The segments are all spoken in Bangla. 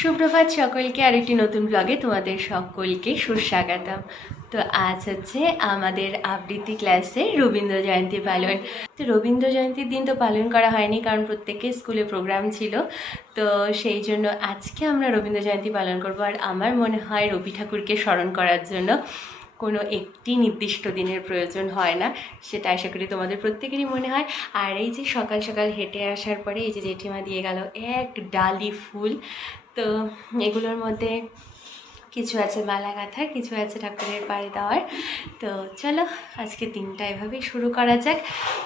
সুপ্রভাত সকলকে, আরেকটি নতুন ব্লগে তোমাদের সকলকে সুস্বাগতম। তো আজ হচ্ছে আমাদের আবৃত্তি ক্লাসে রবীন্দ্র জয়ন্তী পালন। তো রবীন্দ্র জয়ন্তীর দিন তো পালন করা হয়নি, কারণ প্রত্যেকের স্কুলে প্রোগ্রাম ছিল। তো সেই জন্য আজকে আমরা রবীন্দ্র জয়ন্তী পালন করবো। আর আমার মনে হয় রবি ঠাকুরকে স্মরণ করার জন্য কোনো একটি নির্দিষ্ট দিনের প্রয়োজন হয় না, সেটা আশা করি তোমাদের প্রত্যেকেরই মনে হয়। আর এই যে সকাল সকাল হেঁটে আসার পরে এই যে জেঠিমা দিয়ে গেল এক ডালি ফুল, তো এগুলোর মধ্যে কিছু আছে মালা গাঁথার, কিছু আছে ঠাকুরের পায়ে দেওয়ার। তো চলো আজকে দিনটা এভাবেই শুরু করা যাক।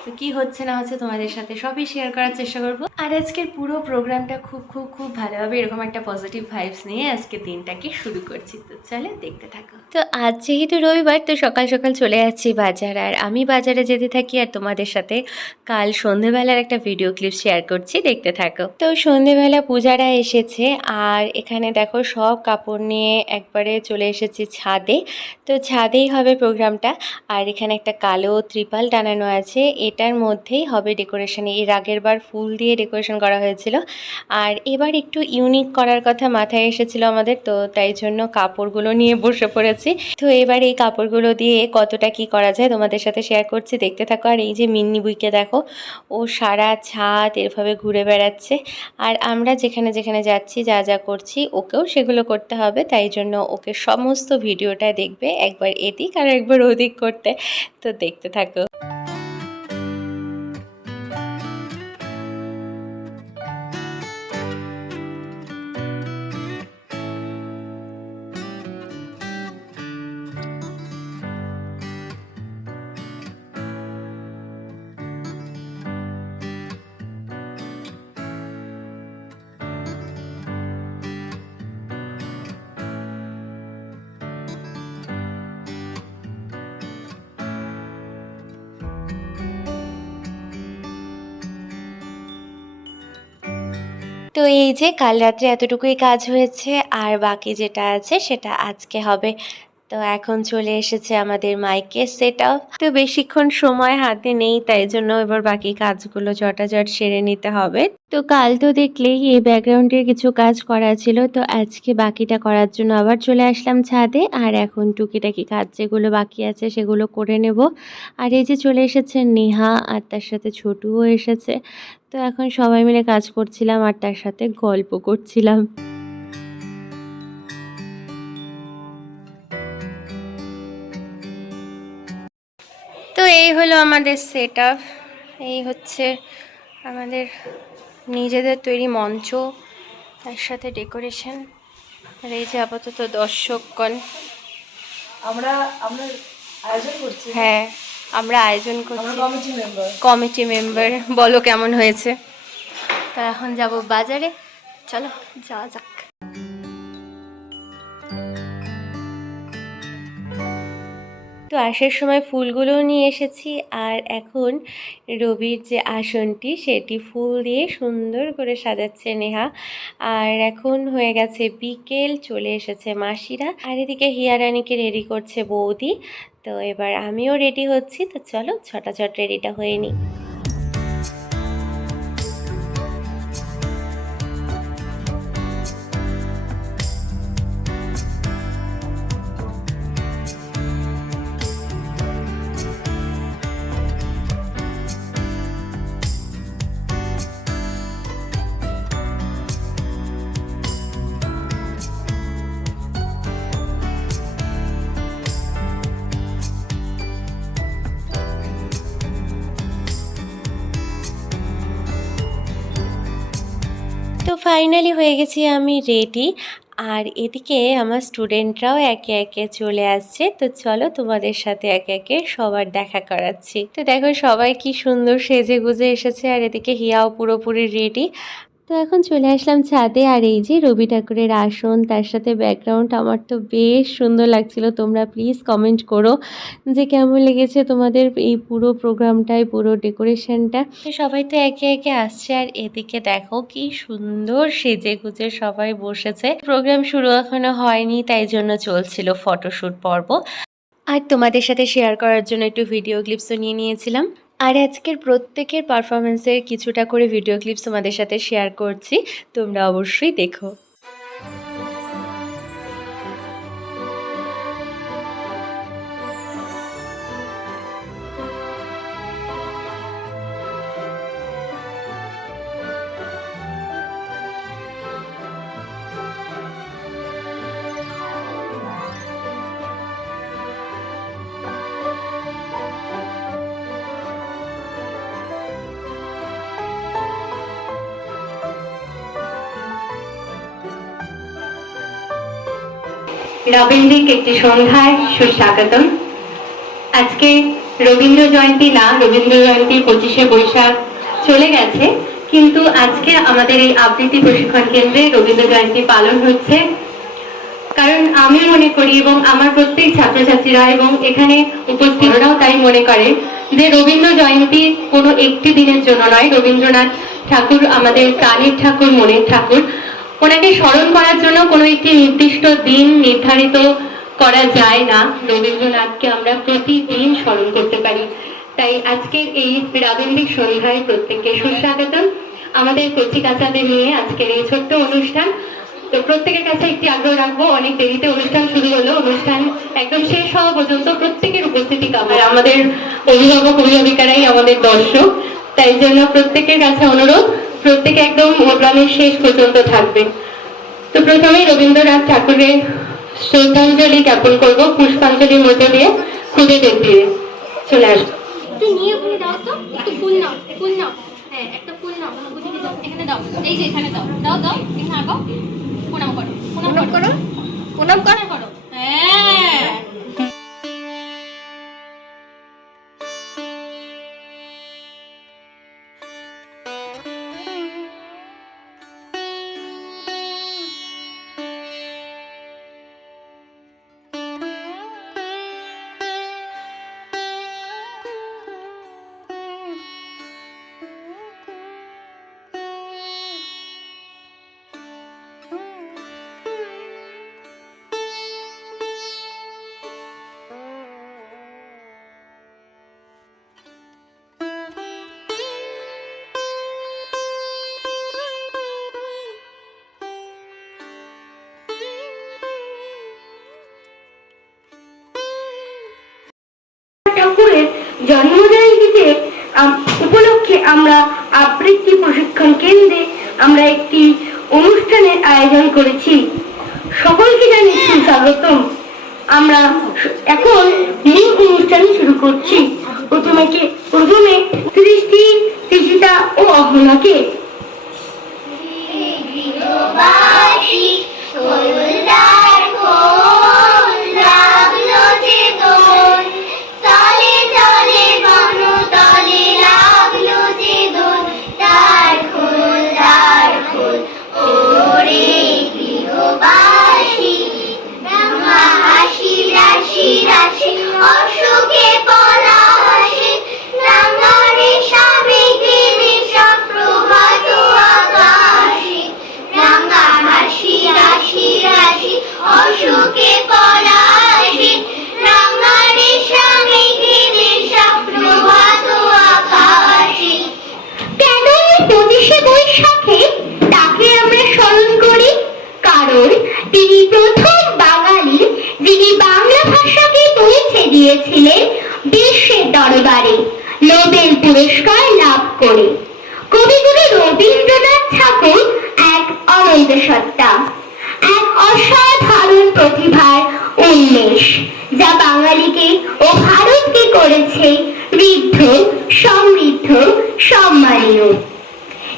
তো কি হচ্ছে না হচ্ছে তোমাদের সাথে সবই শেয়ার করার চেষ্টা করবো। আর আজকের পুরো প্রোগ্রামটা খুব খুব খুব ভালোভাবে এরকম একটা পজিটিভ ভাইবস নিয়ে আজকে দিনটাকে শুরু করছি। তো চলো দেখতে থাকো। তো আজ যেহেতু রবিবার, তো সকাল সকাল চলে যাচ্ছি বাজার। আর আমি বাজারে যেতে থাকি আর তোমাদের সাথে কাল সন্ধেবেলার একটা ভিডিও ক্লিপ শেয়ার করছি, দেখতে থাকো। তো সন্ধেবেলা পূজারা এসেছে আর এখানে দেখো সব কাপড় নিয়ে একবারে চলে এসেছি ছাদে। তো ছাদেই হবে প্রোগ্রামটা। আর এখানে একটা কালো ত্রিপাল টানানো আছে, এটার মধ্যেই হবে ডেকোরেশন। এর আগের বার ফুল দিয়ে ডেকোরেশন করা হয়েছিল, আর এবার একটু ইউনিক করার কথা মাথায় এসেছিল আমাদের, তো তাই জন্য কাপড়গুলো নিয়ে বসে পড়েছি। তো এবার এই কাপড়গুলো দিয়ে কতটা কি করা যায় তোমাদের সাথে শেয়ার করছি, দেখতে থাকো। আর এই যে মিন্নি বুইকে দেখো, ও সারা ছাদ এভাবে ঘুরে বেড়াচ্ছে। আর আমরা যেখানে যেখানে যাচ্ছি, যা যা করছি, ওকেও সেগুলো করতে হবে, তাই জন্য ওকে সমস্ত ভিডিওটা দেখবে, একবার এদিক আর একবার ওদিক করতে। তো দেখতে থাকো। তো এই যে কাল রাত্রে এতটুকুই কাজ হয়েছে, আর বাকি যেটা আছে সেটা আজকে হবে। তো এখন চলে এসেছে আমাদের মাইকের সেট আপ। তো বেশিক্ষণ সময় হাতে নেই, তাই জন্য এবার বাকি কাজগুলো চটাচট সেরে নিতে হবে। তো কাল তো দেখলেই এই ব্যাকগ্রাউন্ডের কিছু কাজ করা ছিল, তো আজকে বাকিটা করার জন্য আবার চলে আসলাম ছাদে। আর এখন টুকিটাকি কাজ যেগুলো বাকি আছে সেগুলো করে নেব। আর এই যে চলে এসেছে নেহা, আর তার সাথে ছোটুও এসেছে। তো এখন সবাই মিলে কাজ করছিলাম আর তার সাথে গল্প করছিলাম। তো এই হলো আমাদের সেট আপ, এই হচ্ছে আমাদের নিজেদের তৈরি মঞ্চ, তার সাথে ডেকোরেশন। আর এই যে আপাতত দর্শকগণ, আমরা আমরা আয়োজন করছি। হ্যাঁ আমরা আয়োজন করছি, কমিটি মেম্বার। বলো কেমন হয়েছে? তা এখন যাব বাজারে, চলো যাওয়া যাক। তো আসার সময় ফুলগুলো নিয়ে এসেছি, আর এখন রবির যে আসনটি সেটি ফুল দিয়ে সুন্দর করে সাজাচ্ছে নেহা। আর এখন হয়ে গেছে বিকেল, চলে এসেছে মাসিরা, আর এদিকে হিয়ারানিকে রেডি করছে বৌদি। তো এবার আমিও রেডি হচ্ছি, তো চলো ছটাছট রেডিটা হয়ে নিই। তো ফাইনালি হয়ে গেছি আমি রেডি। আর এদিকে আমার স্টুডেন্টরাও একে একে চলে আসছে, তো চলো তোমাদের সাথে একে একে সবার দেখা করাচ্ছি। তো দেখো সবাই কি সুন্দর সেজে গুজে এসেছে, আর এদিকে হিয়াও পুরোপুরি রেডি। তো এখন চলে আসলাম ছাদে, আর এই যে রবি ঠাকুরের আসন, তার সাথে ব্যাকগ্রাউন্ড আমার তো বেশ সুন্দর লাগছিল। তোমরা প্লিজ কমেন্ট করো যে কেমন লেগেছে তোমাদের এই পুরো প্রোগ্রামটায়, পুরো ডেকোরেশনটা। সবাই তো একে একে আসছে, আর এদিকে দেখো কি সুন্দর সেজে গুজে সবাই বসেছে। প্রোগ্রাম শুরু এখনো হয়নি, তাই জন্য চলছিল ফটোশ্যুট পর্ব। আর তোমাদের সাথে শেয়ার করার জন্য একটু ভিডিও ক্লিপসও নিয়ে নিয়েছিলাম। আর আজকের প্রত্যেকের পারফরমেন্সের কিছুটা করে ভিডিও ক্লিপস তোমাদের সাথে শেয়ার করছি, তোমরা অবশ্যই দেখো। রবীন্দ্রিক একটি সন্ধ্যায় সুস্বাগতম। আজকে রবীন্দ্র জয়ন্তী না, রবীন্দ্র জয়ন্তী 25শে বৈশাখ চলে গেছে, কিন্তু আজকে আমাদের এই আবৃত্তি প্রশিক্ষণ কেন্দ্রে রবীন্দ্র জয়ন্তী পালন হচ্ছে। কারণ আমি মনে করি এবং আমার প্রত্যেক ছাত্রছাত্রীরা এবং এখানে উপস্থিতরাও তাই মনে করে যে রবীন্দ্র জয়ন্তী কোনো একটি দিনের জন্য নয়। রবীন্দ্রনাথ ঠাকুর আমাদের প্রাণের ঠাকুর, মনের ঠাকুর। ওনাকে স্মরণ করার জন্য কোনো একটি নির্দিষ্ট দিন নির্ধারিত করা যায় না। রবীন্দ্রনাথকে আমরা প্রতিদিন স্মরণ করতে পারি। তাই আজকের এই রবীন্দ্রিক সন্ধ্যায় প্রত্যেককে সুস্বাগতম। আমাদের কচিকাচাদের নিয়ে আজকের এই ছোট্ট অনুষ্ঠান। তো প্রত্যেকের কাছে একটি আগ্রহ রাখবো, অনেক দেরিতে অনুষ্ঠান শুরু হলো, অনুষ্ঠান একদম শেষ হওয়া পর্যন্ত প্রত্যেকের উপস্থিতি কামনা। আমাদের অভিভাবক অভিভাবিকারাই আমাদের দর্শক, তাই জন্য প্রত্যেকের কাছে অনুরোধ, প্রত্যেকে একদম প্রোগ্রামের শেষ পর্যন্ত থাকবে। তো প্রথমেই রবীন্দ্রনাথ ঠাকুরের শ্রদ্ধাঞ্জলি জ্ঞাপন করবো পুষ্পাঞ্জলির মধ্যে দিয়ে খুদেদের দিয়ে। চলে আসবো। একটু নিয়ে ওখানে দাও তো, একটু ফুল নাও, ফুল নাও। হ্যাঁ, একটা ফুল নাও, বুঝিয়ে দাও, এখানে দাও, এই যে এখানে দাও, দাও দাও, এখানে আঁকো, প্রণাম করো, প্রণাম করো, প্রণাম করো, হ্যাঁ। ঠাকুরের জন্মজয়ন্তীতে উপলক্ষে আমরা আবৃত্তি প্রশিক্ষণ কেন্দ্রে আমরা একটি অনুষ্ঠানের আয়োজন করেছি। সকলকে জানাই সুস্বাগতম। আমরা এখন মূল অনুষ্ঠান শুরু করছি। প্রথমে সৃষ্টি, তৃষিতা ও অহনাকে দিয়েছিলেন বিশ্বের দরবারে নোবেল পুরস্কার লাভ করে। কবিগুরু রবীন্দ্রনাথ ঠাকুর এক অনন্ত সত্তা, এক অসাধারণ প্রতিভার উন্মেষ, যা বাঙালিকে ও ভারতকে করেছে ঋদ্ধ, সমৃদ্ধ, সম্মানীয়।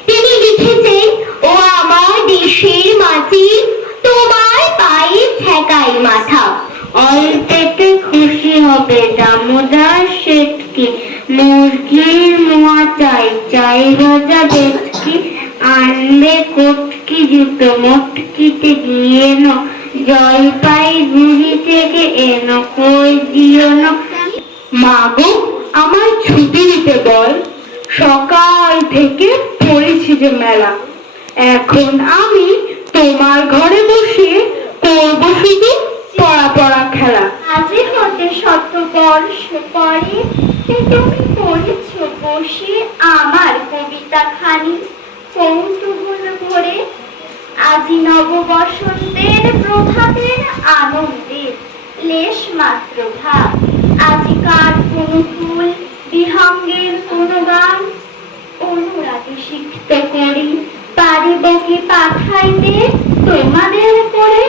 তিনি লিখেছেন, ও আমার দেশের মাটি, তোমার পায়ে ঠেকাই মাথা। অল্পেতে খুশি হবে দামোদর শেঠকে, মুরগির মোয়া চাই, চাই ভাজা ভেটকি, আনবে কটকি জুতো, মটকিতে গিয়ে নো, জলপাইগুড়ি থেকে এনো, কই দিও না। মা গো, আমার ছুটি দিতে বল, সকাল থেকে পড়েছি যে মেলা। এখন আমি তোমার ঘরে বসে করবো শুধু পড়া খেলা। আজের মধ্যে শতবর্ষ পরে তুমি পড়েছ বসে আমার কবিতা খানি কৌতূহল ভরে। আজি নব বসন্তের প্রভাতের আনন্দের লেশ মাত্র ভাব। আজি কার কোন ফুল, বিহঙ্গের কোন গান, অনুরাগে সিক্ত করি, পারিব কি পাঠাইতে তোমাদের করে।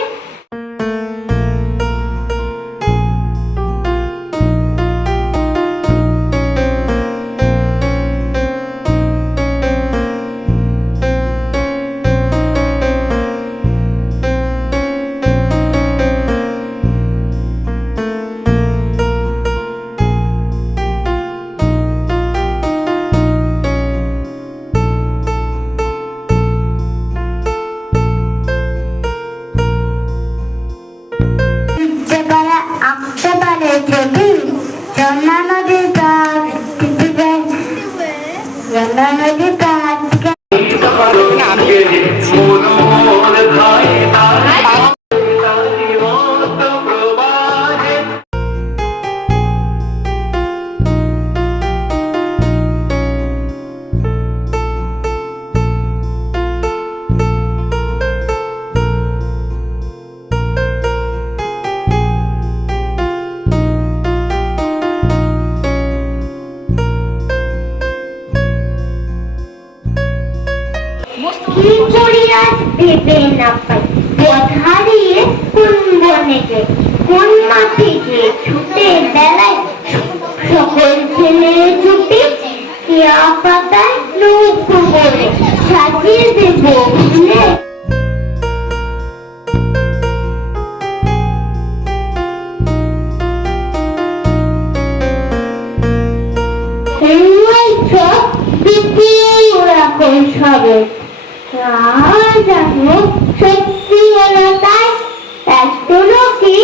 যমুনা নদীর পার গঙ্গা নদীর পার কি করিয়া ভেবে না পাই পথ হারিয়ে কোন বনে গে কোন মাঠে গিয়ে ছুটে বেলায় সকল ছেলে ছুটে কেয়া পাতায় নৌকো বলে সাজিয়ে দেব ফুলে ওরা কোন সবে জানো সত্যি হলো তাই এত লোকে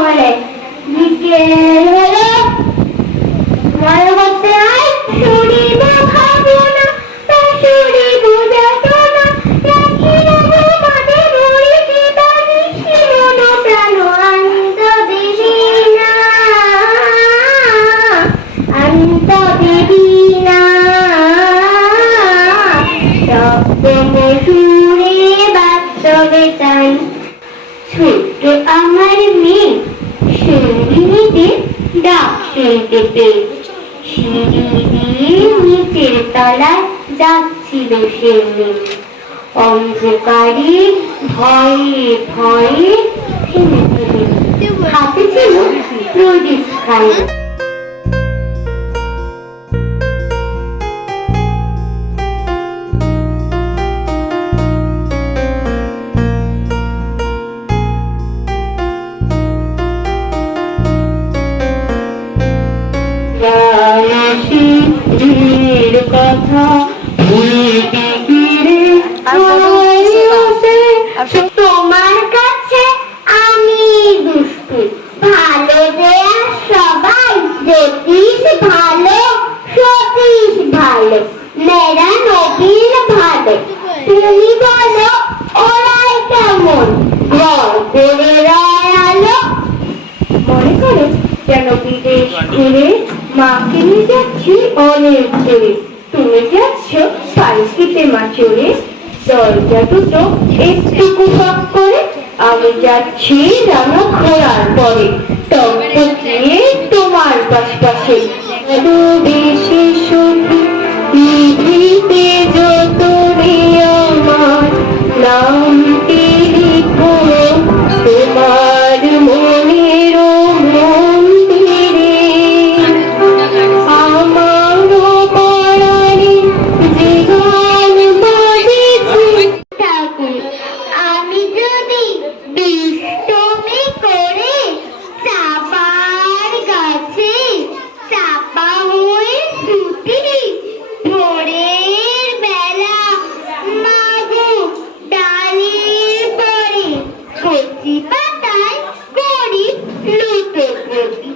বলে বিকেল হলো মনে করতে হয় শরীর খাবো না তা শরীর বোঝাতো না রাখি রাখো মাঝে মরে জীবানি শিরোন প্রাণ আন্ত দেবী না আন্ত দেবী না সুরে বাস্তবে তাই ছোট্ট আমার মেয়ে সঙ্গীতে ডাক শুনতে পেয়ে সিঁড়ি দিয়ে নিচের তলায় যাচ্ছিল সে মেয়ে অন্ধকারে ভয়ে ভয়ে থেমে থেমে হাতে ছিল প্রদীপ খাই কথা তোমার কাছে আমি দুষ্টু ভালো দেয়া সবাই জ্যোতিষ ভালো সতীশ ভালো মেরা নবীন ভালো তুমি বলো ওরাই কেমন ঘর করে রায় আলো মনে করে যেন বিদেশ ঘুরে মাকে নিয়ে যাচ্ছি অনেক দূরে তুমি যাচ্ছ পালকিতে মা চড়ে দরজা দুটো একটু ফাঁক করে আমি যাচ্ছি রাঙা ঘোড়ার পরে তবে তোমার পাশে এত বেশি সুখী পৃথিবীতে যত আমার নামটি লিখো তোমার মনের মন্দিরে আমার পরাণে জীবন বাঁধেছি ঠাকুর আমি যদি দুষ্টমি করে চাপার গাছে চাপা হয়ে ছুটি ভোরের বেলা মাগো ডালের পরে কচি পাতায় করি লুটোপুটি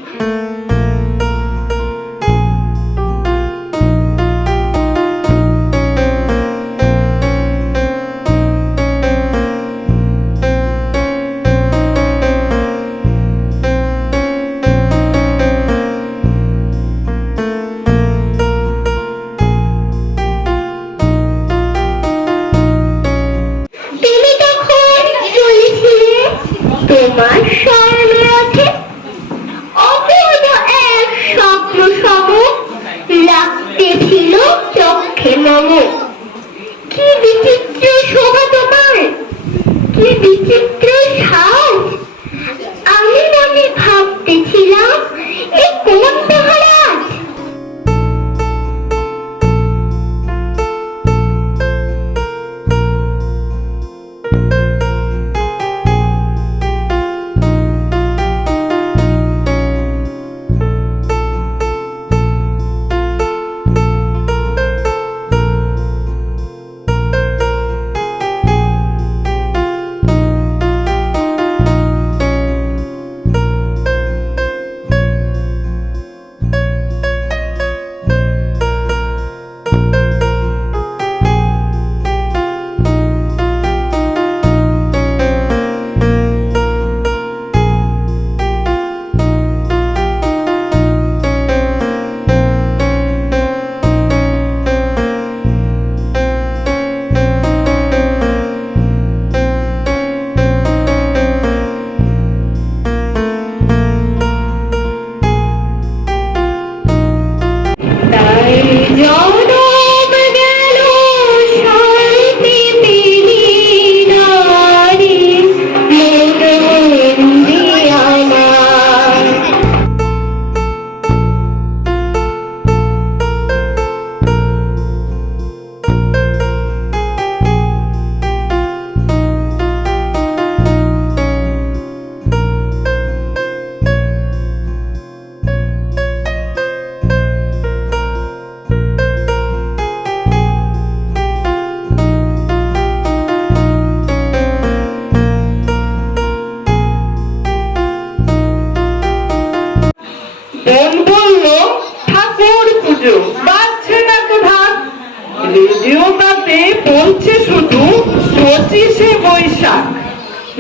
তুমি তখন চলেছিলে তোমার স্মরণে আছে অপূর্ব এক স্বপ্ন সম লাগতে ছিল চক্ষে মম কি বিচিত্র শোভা তোমার কি বিচিত্র সাজ আমি মনে ভাবতেছিলাম এ কোন মহারাজ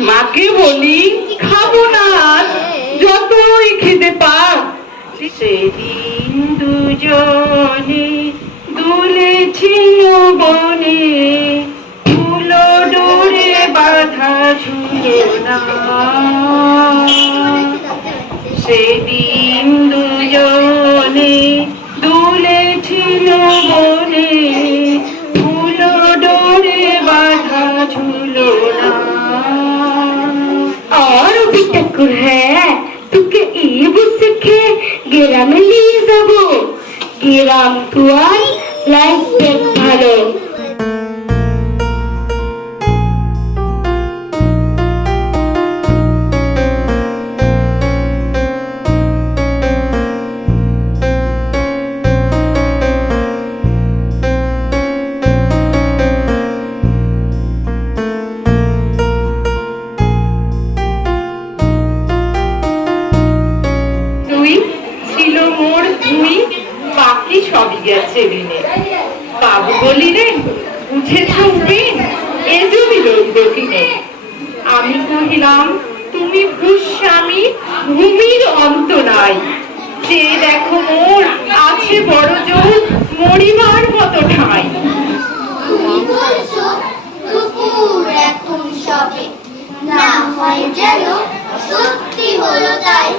মাকে বলি খাবো না আর, যতই খেতে পাক। সেদিন দুজনে দুলেছিল বনে, ফুলো ডোরে বাঁধা ঝুলনা। সেদিন দুজনে দুলেছিল বনে, ফুলো ডোরে বাঁধা ঝুলনা। और भी टक्कर है তোকে এই বুঝে গ্রামে নিয়ে যাব। গ্রাম তো আর লাগবে ভালো। ছিল মোর দুই, বাকি সবই গেছে ঋণে। বাবু বলি রে বুঝেছ বিন, এ জমি রইল কিনে। আমি কহিলাম তুমি ভূস্বামী, ভূমির অন্ত নাই। যে দেখো মোর আছে বড় জোর, মরিবার মতো ঠাঁই। তুমি বলছো দুপুর এখন সবে, না হয় যেন সত্যি হলো তাই।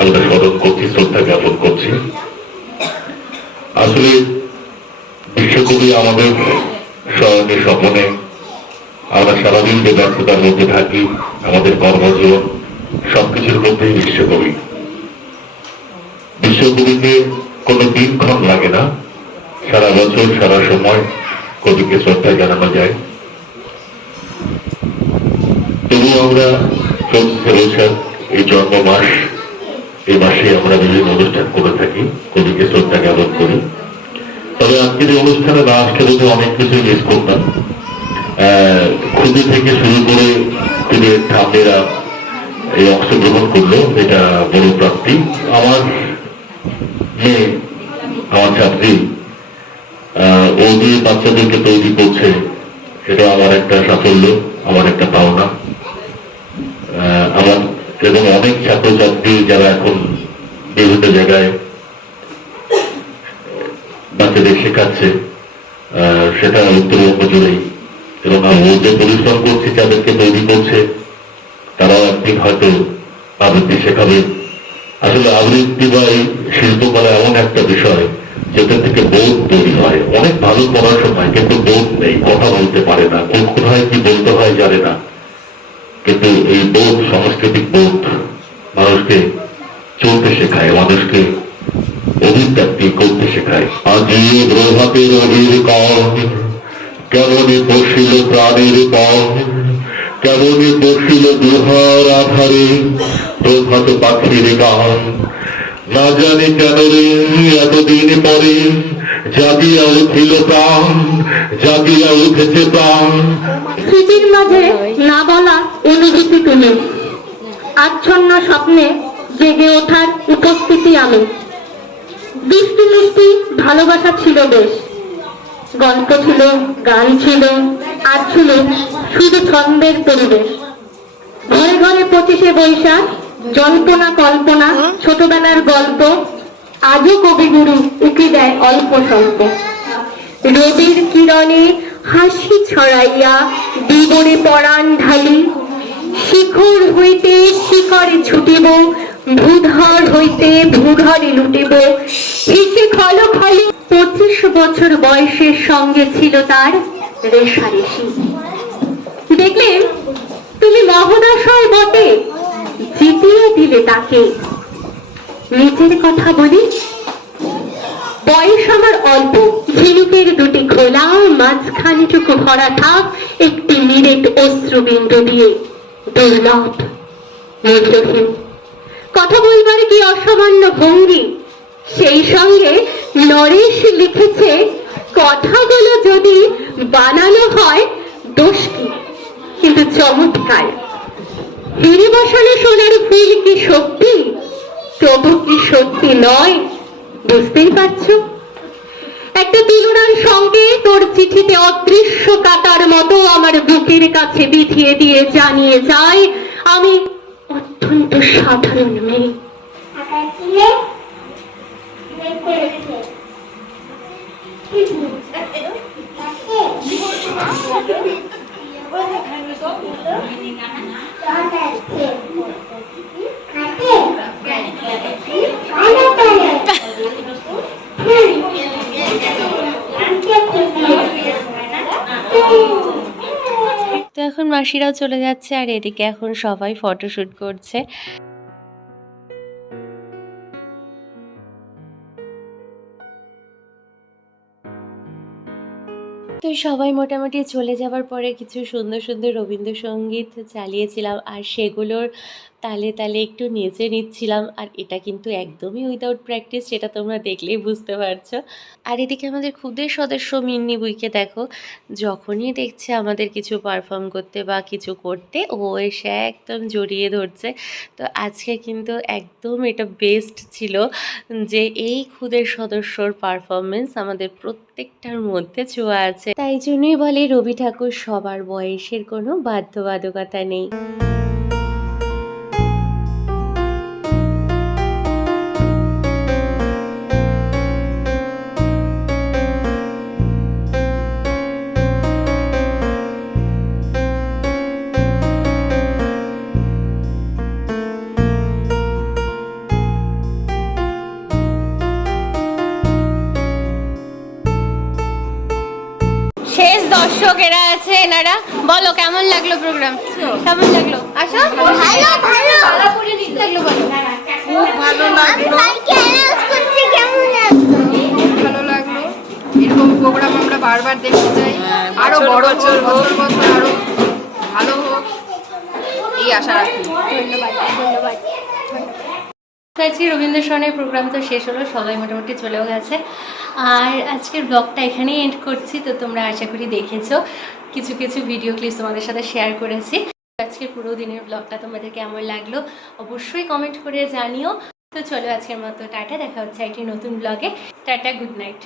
আমরা স্মরণ করছি, শ্রদ্ধা জ্ঞাপন করছি। আসলে বিশ্বকবি আমাদের স্মরণে স্বপনে, আমরা সারাদিন যে ব্যস্ততার মধ্যে থাকি, আমাদের কর্মজীবন সবকিছুর মধ্যেই বিশ্বকবি। বিশ্বকবিকে কোনো দিনক্ষণ লাগে না, সারা বছর সারা সময় কবিকে শ্রদ্ধা জানানো যায়। তবু আমরা 24শে বৈশাখ এই জন্ম মাস, এই মাসে আমরা বিভিন্ন অনুষ্ঠান করে থাকি, কবিকে শ্রদ্ধা জ্ঞাপন করি। তবে আজকের এই অনুষ্ঠানে না আসলে যদি অনেক কিছু মিস করতাম। খুদি থেকে শুরু করে খুদের ঠাম্মেরা এই অংশগ্রহণ করলো, এটা বড় প্রাপ্তি। আমার মেয়ে, আমার ছাত্রী, ও যে বাচ্চাদেরকে তৈরি করছে, এটা আমার একটা সাফল্য, আমার একটা পাওনা। আমার এবং অনেক ছাত্রছাত্রী যারা এখন বিভিন্ন জায়গায় বাচ্চাদের শেখাচ্ছে, সেটা উত্তরবঙ্গ জুড়েই। এবং ও যে পরিশ্রম করছে, যাদেরকে তৈরি করছে, তারাও একদিন হয়তো আবৃত্তি শেখাবে। আসলে আবৃত্তি বা এই শিল্পকলা এমন একটা বিষয় যেটা থেকে বোধ তৈরি হয়। অনেক ভালো পড়াশোনা হয়, কিন্তু বোধ নেই, কথা বলতে পারে না, কোথায় কি বলতে হয় জানে না। কিন্তু এই বোধ, সাংস্কৃতিক বোধ মানুষকে চলতে শেখায়, মানুষকে অভিব্যক্তি করতে শেখায়। আজি প্রভাতে রবির কণ, কেমনে বসিল প্রাণের পণ, কেমনে বসিল দুহার আধারে প্রভাত পাখির গান। না জানি কেন রে এতদিন পরে জাগিয়া উঠিল প্রাণ, জাগিয়া উঠেছে প্রাণ। স্মৃতির মাঝে না বলা অনুভূতি তুমি, আচ্ছন্ন স্বপ্নে জেগে ওঠার উপস্থিতি আমি। বৃষ্টি মিষ্টি ভালোবাসা ছিল বেশ, গল্প ছিল, গান ছিল, আর ছিল শুধু ছন্দের পরিবেশ। ঘরে ঘরে 25শে বৈশাখ, জল্পনা কল্পনা, ছোটবেলার গল্প, আজও কবিগুরু উকি দেয় অল্প স্বল্প। রবির কিরণে হাসি ছড়াইয়া দিবনে পরাণ ঢালি, শিখর হইতে শিখরে ছুটিব, ভূধর হইতে ভূধরে লুটিব। এসে খল খলে 25 বছর বয়সের সঙ্গে ছিল তার রেশারেশি। দেখলেন তুমি মহোদয় বটে, জিতিয়ে দিলে তাকে। নিজের কথা বলি, বয়স আমার অল্প, ঝিনুকের দুটি খোলা, মাঝখানেটুকু ভরা থাক একটি নিরেট অশ্রুবিন্দু দিয়ে। দুর্লভ, মূল্যহীন, কথা বলবার কি অসামান্য ভঙ্গি। সেই সঙ্গে নরেশ লিখেছে, কথাগুলো যদি বানানো হয় দোষ কি, কিন্তু চমৎকার। ফিরে বসানো সোনার ফুল কি সত্যি, তবু কি সত্যি নয়, বুঝতেই পারছো? একটা তুলনার সঙ্গে তোর চিঠিতে অদৃশ্য কাটার মতো আমার বুকের কাছে বিধিয়ে দিয়ে জানিয়ে যায়, আমি অত্যন্ত সাধারণ মেয়ে। আকাশে করেছে তো এখন মাসিরাও চলে যাচ্ছে আর এদিকে এখন সবাই ফটোশ্যুট করছে। তো সবাই মোটামুটি চলে যাওয়ার পরে কিছু সুন্দর সুন্দর রবীন্দ্রসঙ্গীত চালিয়েছিলাম আর সেগুলোর তালে তালে একটু নেচে নিচ্ছিলাম। আর এটা কিন্তু একদমই উইদাউট প্র্যাকটিস, সেটা তোমরা দেখলেই বুঝতে পারছো। আর এদিকে আমাদের ক্ষুদের সদস্য মিন্নি বুইকে দেখো, যখনই দেখছে আমাদের কিছু পারফর্ম করতে বা কিছু করতে, ও এসে একদম জড়িয়ে ধরছে। তো আজকে কিন্তু একদম এটা বেস্ট ছিল যে এই ক্ষুদের সদস্যর পারফরমেন্স আমাদের প্রত্যেকটার মধ্যে ছোঁয়া আছে। তাই জন্যই বলে রবি ঠাকুর সবার বয়সের কোনো বাধ্যবাধকতা নেই। শেষ দর্শক এরা আছে, এনারা বলো কেমন লাগলো প্রোগ্রাম, কেমন লাগলো? আসো। ভালো ভালো লাগলো বলো। খুব ভালো লাগলো, ভাইকে অ্যানাউন্স করছি, কেমন লাগলো? ভালো লাগলো। এরকম প্রোগ্রাম আমরা বারবার দেখতে চাই, আরো বড় বছর বছর আরো ভালো হোক, এই আশা রাখি। ধন্যবাদ। তো আজকে রবীন্দ্রসনের প্রোগ্রাম তো শেষ হলো, সবাই মোটামুটি চলেও গেছে। আর আজকের ব্লগটা এখানেই এন্ড করছি। তো তোমরা আশা করি দেখেছো, কিছু কিছু ভিডিও ক্লিপস তোমাদের সাথে শেয়ার করেছি। আজকের পুরো দিনের ব্লগটা তোমাদের কেমন লাগলো অবশ্যই কমেন্ট করে জানিও। তো চলো আজকের মতো টাটা, দেখা হচ্ছে একটি নতুন ব্লগে। Tata, good night.